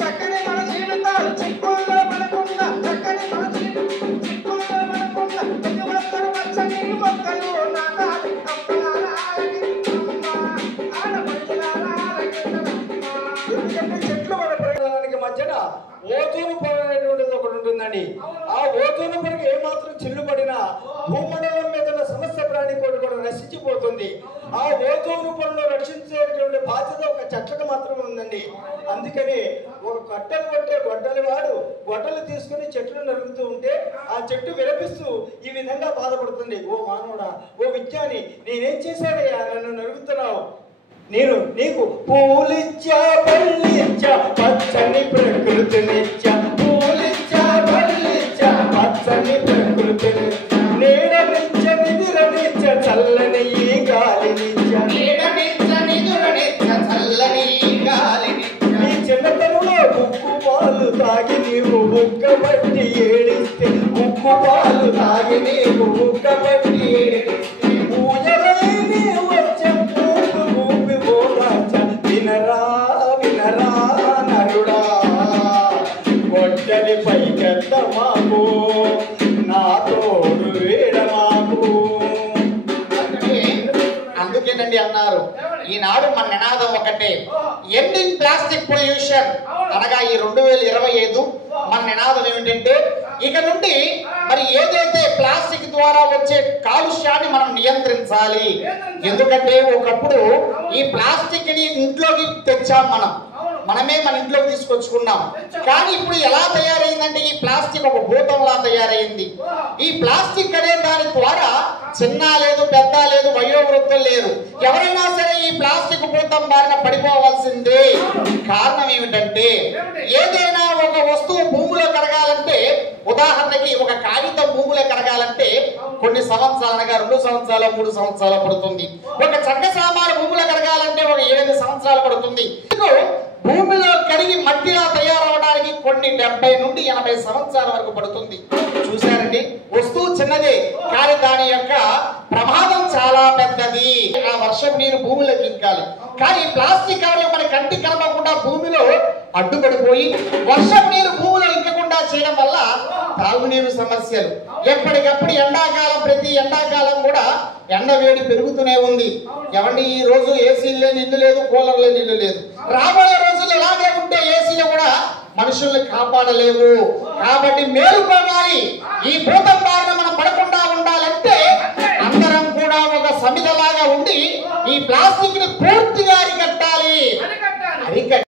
చక్కని మన జీవితాలు చిక్కుల్లో పడకుండా చక్కని మన చిక్కుల్లో పడకుండా పచ్చని మొక్కలు నాటాలి ఎందుకంటే చెట్లు మన ప్రయోజనానికి మధ్యన ఓజోను పొర అనేటువంటిది ఒకటి ఉంటుందండి. ఆ ఓజోను పొరకు ఏమాత్రం చిల్లుపడినా భూమండలం మీద ఉన్న సమస్త ప్రాణి కోటి కూడా నశించిపోతుంది. ఆ ఓజోను పొరను రక్షించేటువంటి బాధ్యత ఒక చెట్లకు మాత్రమే ఉందండి. అందుకని ఒక కట్టెలు కొట్టే గొడ్డలి వాడు గొడ్డలు తీసుకుని చెట్లు నరుగుతూ ఉంటే ఆ చెట్టు విలపిస్తూ ఈ విధంగా బాధపడుతుంది. ఓ మానవుడా, ఓ విజ్ఞాని, నేనేం చేశానయ్యా నన్ను నరుగుతున్నావు? నేను నీకు పూలిచ్చా పళ్ళిచ్చా పచ్చని ప్రకృతినిచ్చా, పూలిచ్చా పళ్ళిచ్చా పచ్చని ప్రకృతినిచ్చా, నీడనిచ్చ నిదురనిచ్చ చల్లని ఈ గాలినిచ్చా, నీడనిచ్చ నిదురనిచ్చ చల్లని ఈ గాలినిచ్చా. నీ చిన్నతనంలో ఉక్కు పాలు తాగి నీవు ఉక్కబట్టి ఏడిస్తే, ఉక్కు పాలు తాగి నీవు ఉక్కబట్టి ఏడిస్తే, వినరా వినరా నరుడా, గొడ్డలి పైకెత్త మాకు, నా తోడు వేడ మాకు. అందుకేనండి అన్నారు, ఈనాడు మన నినాదం ఒకటే, ఎండింగ్ ప్లాస్టిక్ పొల్యూషన్ అనగా ఈ 2025 మన నినాదం ఏమిటంటే, ఇక నుండి మరి ఏదైతే ప్లాస్టిక్ ద్వారా వచ్చే కాలుష్యాన్ని మనం నియంత్రించాలి. ఎందుకంటే ఒకప్పుడు ఈ ప్లాస్టిక్ ని ఇంట్లోకి తెచ్చాం, మనమే మన ఇంట్లోకి తీసుకొచ్చుకున్నాం. కానీ ఇప్పుడు ఎలా తయారైందంటే ఈ ప్లాస్టిక్ ఒక భూతంలా తయారైంది. ఈ ప్లాస్టిక్ అనే దాని ద్వారా చిన్న లేదు, పెద్ద లేదు, వయోవృద్ధులు లేదు, ఎవరైనా సరే ఈ ప్లాస్టిక్ భూతం బారిన పడిపోవాల్సిందే. కారణం ఏమిటంటే, ఏదైనా ఒక వస్తువు భూమిలో కరగాలంటే, ఉదాహరణకి ఒక కాగితం భూమిలో కరగాలంటే కొన్ని సంవత్సరాలు అనగా 2 సంవత్సరాలు 3 సంవత్సరాలు పడుతుంది. ఒక చెక్క సామాను భూమిలో కరగాలంటే ఒక 7 సంవత్సరాలు పడుతుంది. భూమిలో కరిగి మట్టిలా తయారవడానికి కొన్ని 70 నుండి 80 సంవత్సరాల వరకు పడుతుంది. చూశారండి, వస్తువు చిన్నదే కానీ దాని యొక్క ప్రమాదం చాలా పెద్దది. ఆ వర్షం నీరు భూమిలోకి ఇంకాలి, కానీ ప్లాస్టిక్ కవర్లు మన కంటికి కనపడకుండా భూమిలో అడ్డుపడిపోయి వర్షం నీరు భూమిలో ఇంకకుండా చేయడం వల్ల తాగునీరు సమస్యలు. ఎప్పటికప్పుడు ఎండాకాలం, ప్రతి ఎండాకాలం కూడా ఎండ వేడి పెరుగుతూనే ఉంది. ఎవండి, ఈ రోజు ఏసీలు లేని ఇల్లు లేదు, కూలర్ లేని ఇల్లు లేదు. రాబోయే రోజులు ఇలాగే ఉంటే ఏసీలు కూడా మనుషుల్ని కాపాడలేవు. కాబట్టి మేలుకోవాలి. ఈ భూతం బారిన మనం పడకుండా ఉండాలంటే అందరం కూడా ఒక సమిధలాగా ఉండి ఈ ప్లాస్టిక్ ని పూర్తిగా అరికట్టాలి.